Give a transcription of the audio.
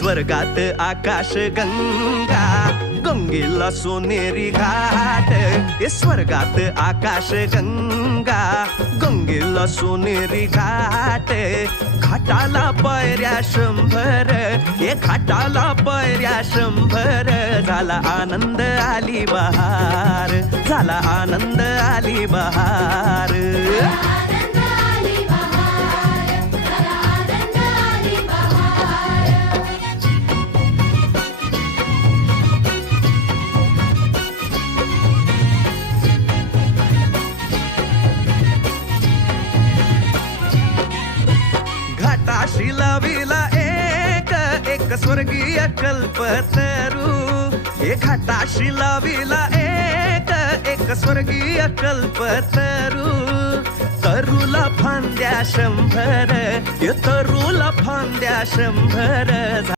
स्वर्गात आकाश गंगा, गंगेला सोनेरी घाट. स्वर्गात आकाश गंगा, गंगेला सोनेरी घाट. घाटाला पायऱ्या 100, घाटाला पायऱ्या 100. झाला आनंद आली बहार, झाला आनंद आली बहार. घाटाशी लाविला एक स्वर्गीय कल्पतरू. घाटाशी लाविला एक स्वर्गीय कल्पतरू. तरुला फांद्या 100, तरुला फांद्या 100.